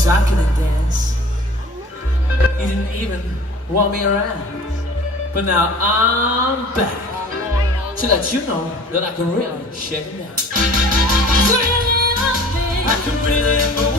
'cause I couldn't dance. You didn't even want me around. But now I'm back to let you know that I can really shake it down. I can really move.